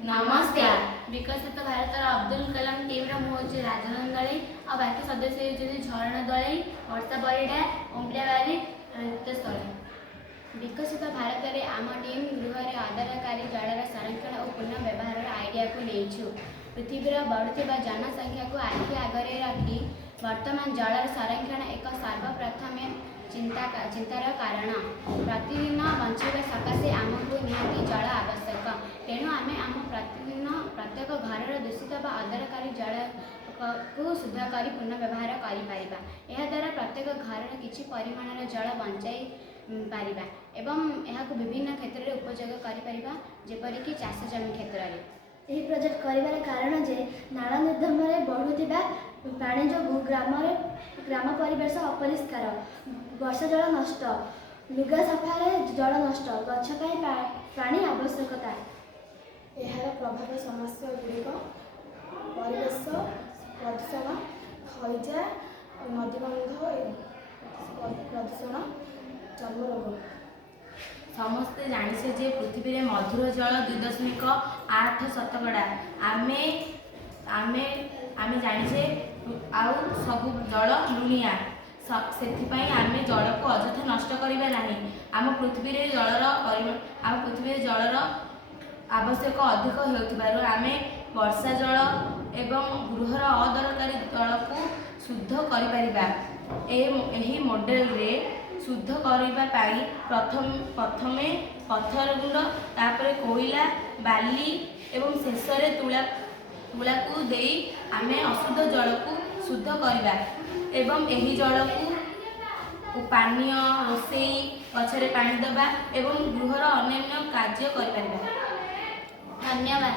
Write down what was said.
नमस्कार। विकसित भारत अब्दुल कलाम टीम मुझे राजनंदन दले और बाकी सदस्य होती झरणा दले, वर्षा परिडा, ओमप्रिया बारिक, रितेश दले। विकसित भारत में आम टीम गृह आदरकारी जलर संरक्षण और पुनः व्यवहार आइडिया को नहीं पृथ्वीर बढ़ुवा जनसंख्या को आखि आगे रखी वर्तमान जलर संरक्षण एक सर्वप्रथम चिंतार कारण। प्रतिदिन बचावा सकाशे आमको निहाती जल आवश्यक। तेणु आम प्रतिदिन प्रत्येक घर दूषित व अदरकारी जल को शुद्ध कर पुनः व्यवहार कर प्रत्येक घर किसी परिमाण जल बचाई पारिबा एवं यह विभिन्न क्षेत्र में उपयोग करें चाष जमी क्षेत्र में। यह प्रोजेक्ट कर कारण जे नाला निर्धम बढ़ुवा पानी जो ग्राम परिवेश अपरिष्कार, वर्षा जल नष्ट, लुगा सफारे जल नष्ट, गछपाई पानी आवश्यकता। यार प्रभाव समस्या गुड़िक परिवेश प्रदूषण, हईजा, नदीबंध प्रदूषण, चर्मरोग। समस्ते जानिछे जे पृथ्वी में मधुर जल 2.8 शतकड़ा आमे आमे आमे जानिछे आउ सब जल लुणिया से आमे जल को अଯଥା नष्ट करिबा नाही। आम पृथ्वी रे जलर आवश्यक अधिक होउथिबारु आमे वर्षा जल एवं गृहर अदरकारी जल को शुद्ध करि परिबा। एही मॉडल रे शुद्ध करने प्रथमे पत्थर गुंड, तापर कोयला, बाली एवं शेष तुला को दे आमे अशुद्ध जल को शुद्ध करवा एवं एही जल को पानीय रोषेई गछरे पानी दबा एवं गृहर अन्य कार्य कर। धन्यवाद।